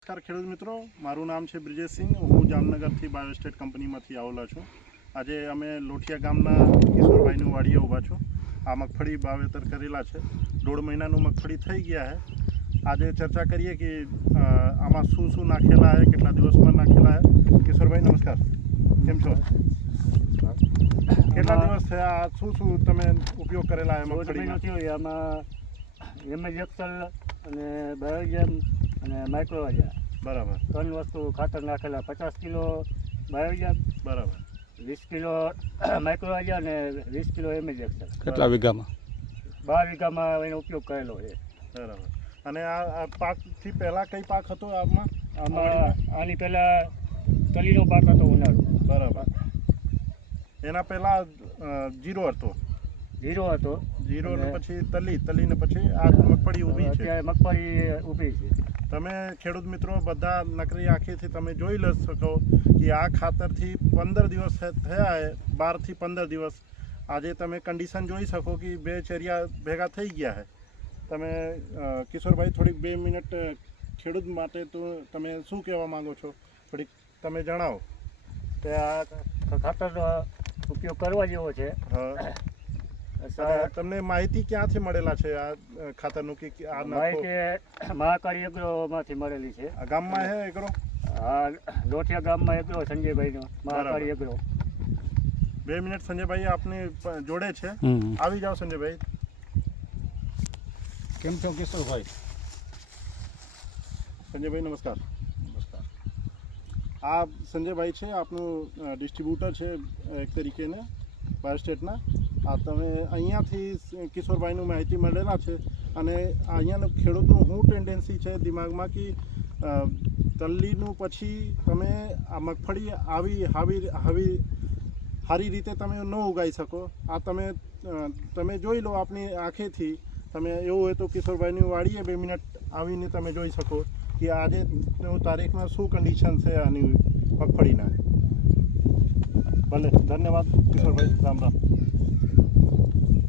નમસ્કાર ખેડૂત મિત્રો, મારું નામ છે બ્રિજેશસિંહ. હું જામનગરથી બાયોસ્ટેટ કંપનીમાંથી આવેલો છું. આજે અમે લોઠિયા ગામના કિશોરભાઈનું વાડીએ ઊભા છું. આ મગફળી વાવેતર કરેલા છે. 1.5 મહિનાનું મગફળી થઈ ગયા છે. આજે ચર્ચા કરીએ કે આમાં શું શું નાખેલા છે, કેટલા દિવસમાં નાખેલા છે. કિશોરભાઈ નમસ્કાર, કેમ છો? કેટલા દિવસ થયા? શું શું તમે ઉપયોગ કરેલા છે મગફળીમાં? આમાં એમેજેક્સલ અને બાયોજેમ અને માઇક્રોવાજા બરાબર 3 વસ્તુ ખાતર નાખેલા. 50 કિલો બાયોજેમ, બરાબર 20 કિલો માઇક્રોવાજા અને 20 કિલો એમેજેક્સલ. કેટલા વીઘામાં? 12 વીઘામાં એનો ઉપયોગ કરેલો છે. બરાબર. અને આ પાકથી પહેલાં કઈ પાક હતો આમાં? આની પહેલાં તલીનો પાક હતો ઉનાળો. બરાબર. એના પહેલાં જીરો હતો. જીરો હતો. જીરો ને પછી તલીને પછી આ મગફળી ઊભી છે. અત્યારે મગફળી ઊભી છે. તમે ખેડૂત મિત્રો બધા નકરી આંખીથી તમે જોઈ લ શકો કે આ ખાતરથી 15 દિવસ થયા છે, 12 થી 15 દિવસ. આજે તમે કન્ડિશન જોઈ શકો કે બે ચરિયા ભેગા થઈ ગયા છે. તમે કિશોરભાઈ થોડીક 2 મિનિટ ખેડૂત માટે તો તમે શું કહેવા માંગો છો? થોડીક તમે જણાવો. કે આ ખાતરનો ઉપયોગ કરવા જેવો છે. હા. તમને માહિતી ક્યાંથી મળેલા છે આ ખાતરનું કે આ માહિતી મહાકાળી એગ્રોમાંથી મળેલી છે. આ ગામમાં હે એગ્રો? હા, લોઠિયા ગામમાં એગ્રો સંજયભાઈનો મહાકાળી એગ્રો. 2 મિનિટ સંજયભાઈ આપની જોડે છે. આવી જાઓ સંજયભાઈ. કેમ છો કિશોરભાઈ? સંજયભાઈ નમસ્કાર. નમસ્કાર. આ સંજયભાઈ છે, આપનું ડિસ્ટ્રીબ્યુટર છે એક તરીકેને બાયોસ્ટેટના. આ તમે અહીંયાથી કિશોરભાઈનું માહિતી મળેલા છે. અને અહીંયાનો ખેડૂતનું શું ટેન્ડન્સી છે દિમાગમાં કે તલ્લીનું પછી તમે આ મગફળી આવી સારી રીતે તમે ન ઉગાઈ શકો. આ તમે જોઈ લો આપની આંખેથી. તમે એવું હોય તો કિશોરભાઈની વાડીએ 2 મિનિટ આવીને તમે જોઈ શકો કે આજે તારીખમાં શું કન્ડિશન છે આની મગફળીના. ભલે, ધન્યવાદ કિશોરભાઈ. રામ રામ.